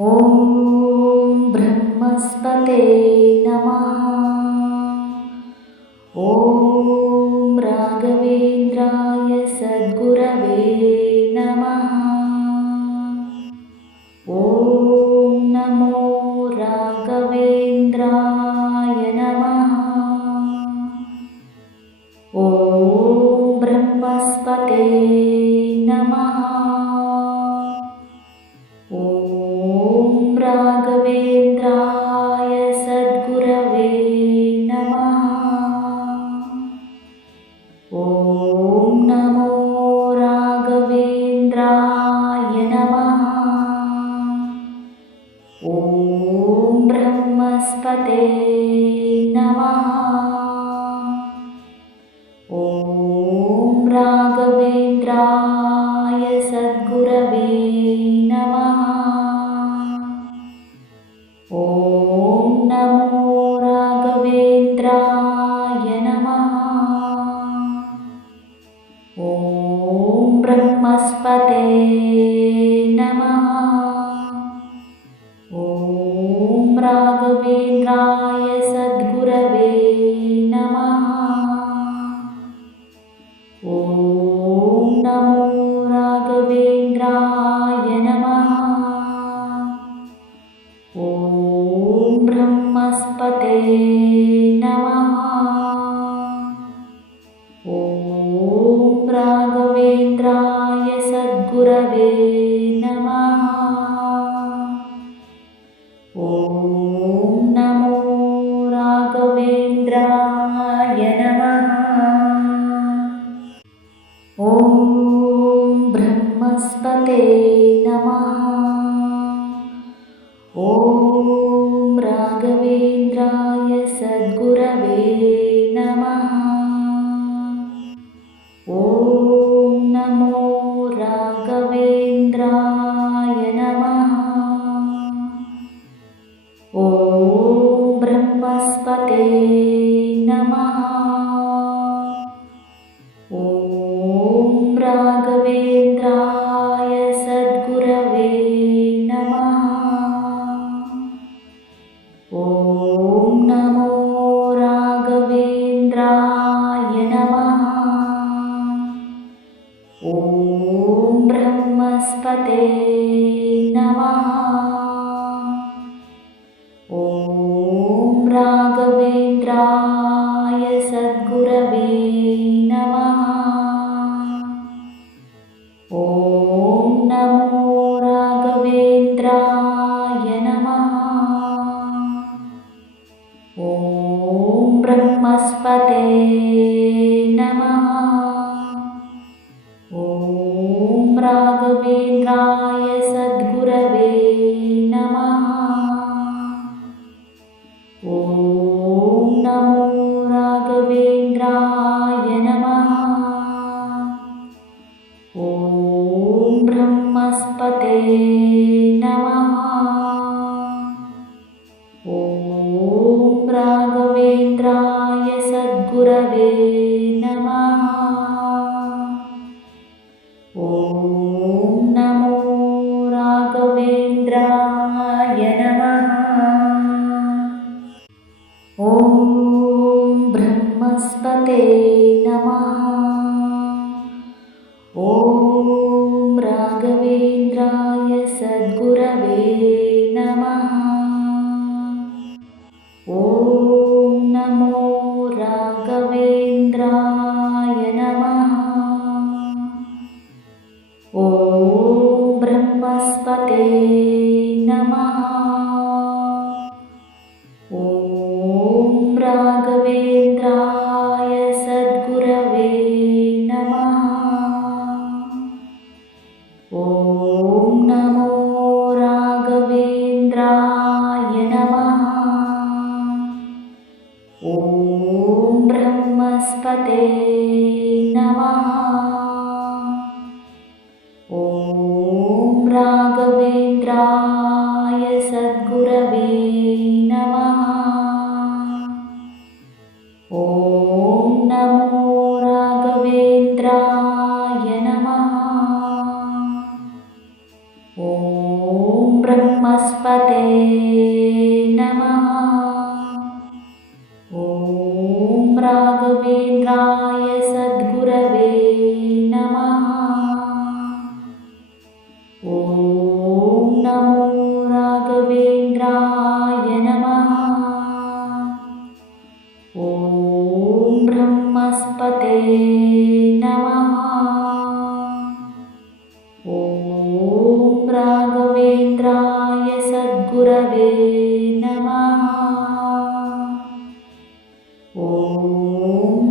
ॐ ब्रह्मस्पते नमः। ॐ राघवेन्द्राय सद्गुरवे नमः। ॐ नमो राघवेन्द्राय नमः। ॐ ब्रह्मस्पते नमः। ॐ राघवेन्द्राय सद्गुरवे नमः। ॐ नमो राघवेन्द्राय नमः। ॐ ब्रह्मस्पते नमः। ॐ राघवेन्द्राय सद्गुरवे नमः। ॐ नमो राघवेन्द्राय नमः। ॐ ब्रह्मस्पते नमः। ॐ राघवेन्द्राय सद्गुरवे नमः। ॐ नमो राघवेन्द्राय नमः। ॐ ब्रह्मस्पते नमः। ॐ राघवेन्द्राय सद्गुरवे नमः। ॐ नमो राघवेन्द्राय नमः। ॐ ब्रह्मस्पते नमः। ॐ राघवेन्द्राय सद्गुरवे नमः। ॐ नमो राघवेन्द्राय नमः। ॐ ब्रह्मस्पते नमः। ॐ राघवेन्द्राय सद्गुरवे नमः। ॐ नमो राघवेन्द्राय नमः। ॐ ब्रह्मस्पते नमः। ॐ राघवेन्द्राय सद्गुरवे नमः। ॐ नमो राघवेन्द्राय नमः। ॐ ब्रह्मस्पते नमः। ॐ राघवेन्द्राय सद्गुरवे नमः। ॐ नमो राघवेन्द्राय नमः। ॐ ब्रह्मस्पते नमः। ॐ राघवेन्द्राय सद्गुरवे नमः। ॐ नमो राघवेन्द्राय नमः। ॐ ब्रह्मस्पते नमः। ॐ राघवेन्द्राय सद्गुरवे नमः। ॐ नमो राघवेन्द्राय नमः। ॐ ब्रह्मस्पते नमः। ॐ राघवेन्द्राय सद्गुरवे नमः। ॐ नमो राघवेन्द्राय नमः। ॐ ब्रह्मस्पते नमः। ॐ राघवेन्द्राय सद्गुरवे नमः। ॐ नमो राघवेन्द्राय नमः। ॐ ब्रह्म ब्रह्मस्पते नमः। ॐ राघवेन्द्राय सद्गुरवे नमः। ॐ नमो राघवेन्द्राय नमः। ॐ ब्रह्मस्पते नमः। ॐ राघवेन्द्राय सद्गुरवे नमः। ॐ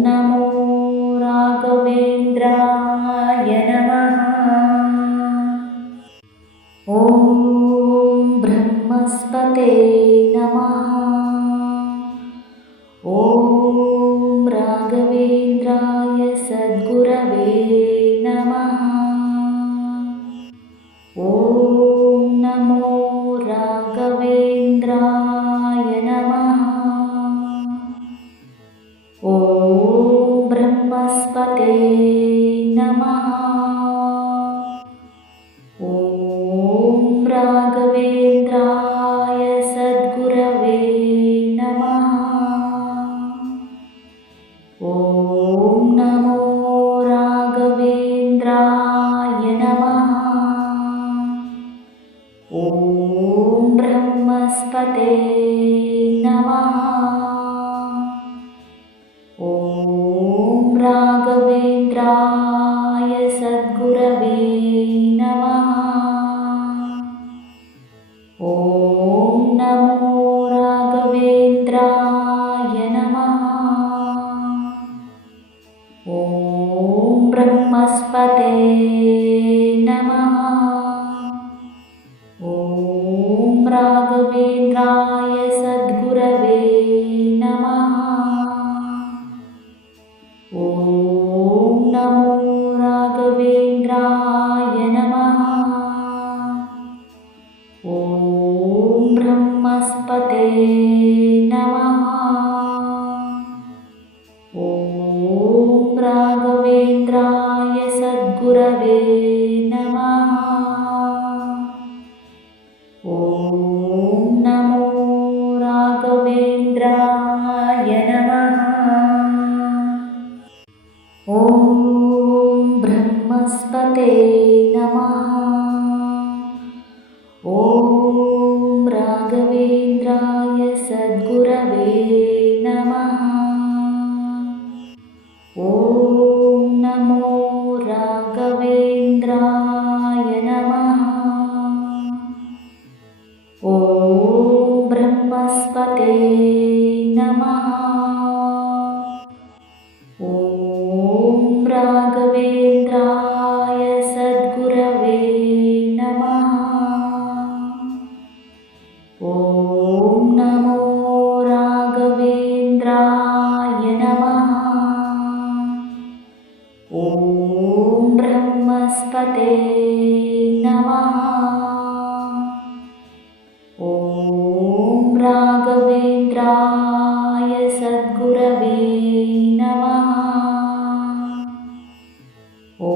नमो राघवेन्द्राय नमः। ॐ ब्रह्मस्पते नमः। ॐ राघवेन्द्राय सद्गुरवे नमः। ॐ नमो राघवेन्द्राय नमः। ॐ ब्रह्मस्पते नमः। ॐ राघवेन्द्राय सद्गुरवे नमः। ॐ नमो राघवेन्द्राय नमः। ॐ ब्रह्मस्पते नमः। ॐ राघवेन्द्राय सद्गुरवे नमः। ॐ नमो राघवेन्द्राय नमः। ॐ ब्रह्मस्पते नमः। ॐ राघवेन्द्राय सद्गुरवे नमः। ॐ नमो राघवेन्द्राय नमः। ॐ ब्रह्मस्पते नमः। ॐ राघवेन्द्राय सद्गुरवे नमः। ॐ नमो राघवेन्द्राय नमः। ॐ ब्रह्मस्पते नमः। ॐ राघवेन्द्राय सद्गुरवे नमः। ॐ नमो राघवेन्द्राय नमः। ॐ ब्रह्मस्पते नमः। ॐ राघवेन्द्राय सद्गुरवे नमः। ॐ नमो राघवेन्द्राय नमः। ॐ ब्रह्मस्पते नमः। ॐ राघवेन्द्राय सद्गुरवे नमः। ॐ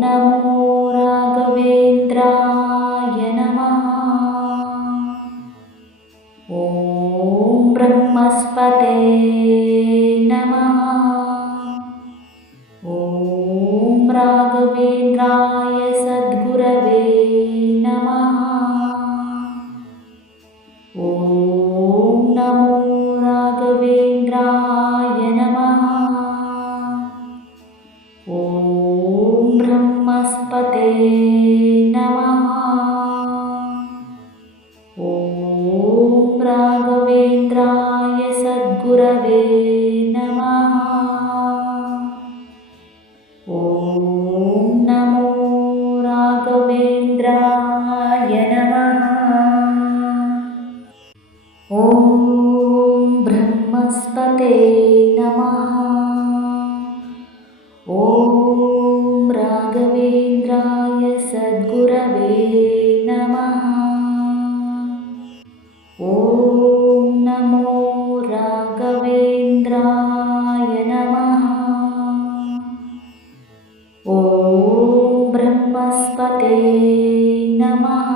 नमो राघवेन्द्राय नमः। ॐ ब्रह्मस्पते नमः। ॐ राघवेन्द्राय सद्गुरवे नमः। ॐ नमो राघवेन्द्राय नमः। ॐ ब्रह्मस्पते नमः। ॐ राघवेन्द्राय सद्गुरवे नमः। ॐ नमो राघवेन्द्राय नमः। ॐ ब्रह्मस्पते नमः। ॐ राघवेन्द्राय सद्गुरवे नमः। ॐ नमो राघवेन्द्राय नमः। ॐ ब्रह्मस्पते नमः।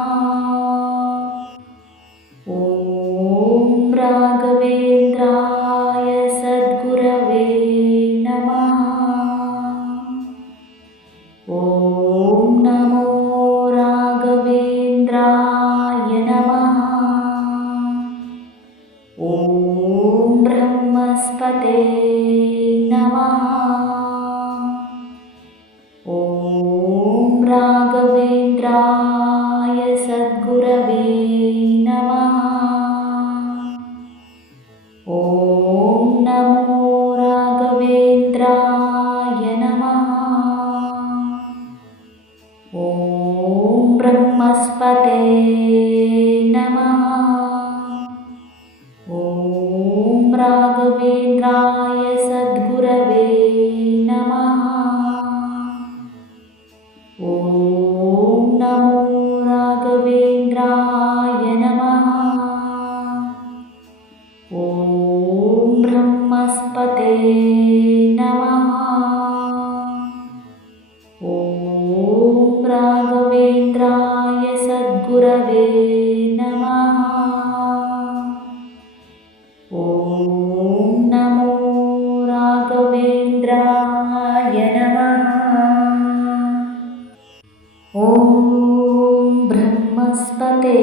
सद्गुरवे नमः। ॐ नमो राघवेन्द्राय नमः। ॐ ब्रह्मस्पते नमः। ॐ राघवेन्द्राय सद्गुरवे नमः। ॐ नमो राघवेन्द्राय नमः। ॐ ब्रह्मस्पते नमः। ॐ राघवेन्द्राय सद्गुरवे नमः। ॐ नमो राघवेन्द्राय नमः। ॐ ब्रह्मस्पते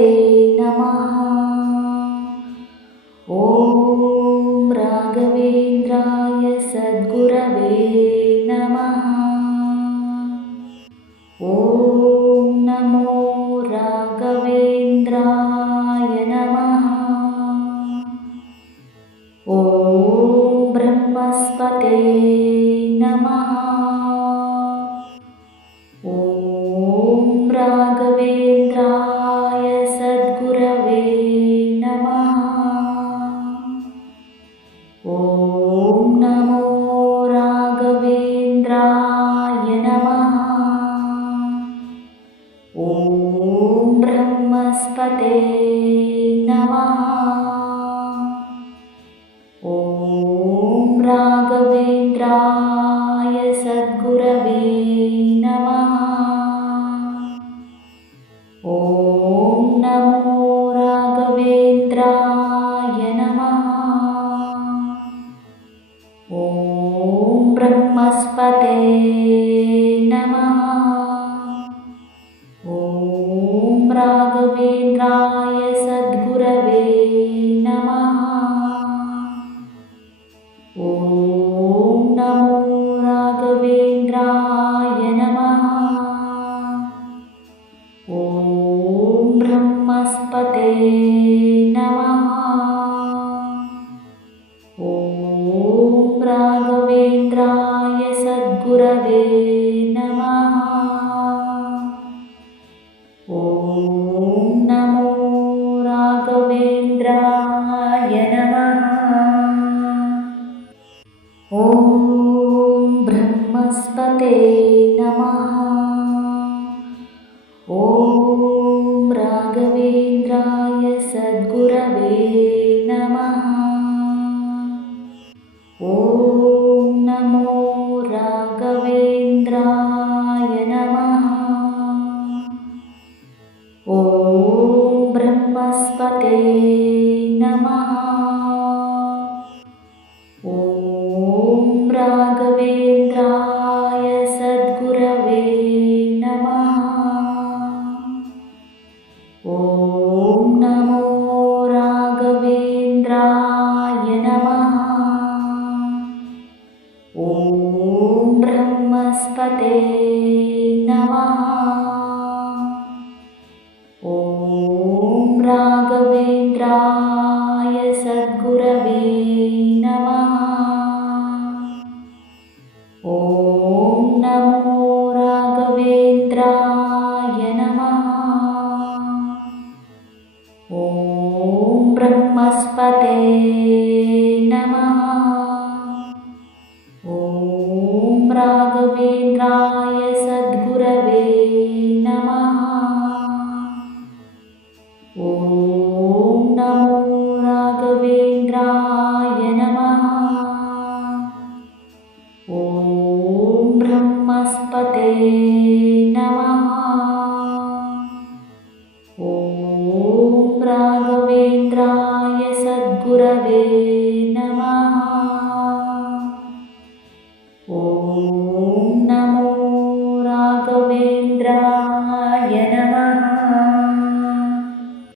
नमः। ॐ राघवेन्द्राय सद्गुरवे नमः। ॐ नमो राघवेन्द्राय नमः। ॐ ब्रह्मस्पते नमः। ॐ राघवेन्द्राय सद्गुरवे नमः। ॐ नमो राघवेन्द्राय नमः। ॐ ब्रह्मस्पते नमः। ॐ राघवेन्द्राय सद्गुरवे नमः। ॐ नमो राघवेन्द्राय नमः। ॐ ब्रह्मस्पते नमः। ॐ राघवेन्द्राय सद्गुरवे नमः। ॐ नमो राघवेन्द्राय नमः। ॐ ब्रह्मस्पते नमः। ॐ राघवेन्द्राय सद्गुरवे नमः। ॐ नमो राघवेन्द्राय नमः। ॐ ब्रह्मस्पते नमः। ॐ राघवेन्द्राय सद्गुरवे नमः। ॐ नमो राघवेन्द्राय नमः। ॐ ब्रह्मस्पते नमः। ॐ राघवेन्द्राय सद्गुरवे नमः। ॐ नमो राघवेन्द्राय नमः। ॐ ब्रह्मस्पते नमः। ॐ राघवेन्द्राय सद्गुरवे नमः। ॐ नमो राघवेन्द्राय नमः। ॐ ब्रह्मस्पते नमः। ॐ राघवेन्द्राय सद्गुरवे नमः। ॐ नमो राघवेन्द्राय नमः। ॐ ब्रह्मस्पते नमः। ॐ राघवेन्द्राय सद्गुरवे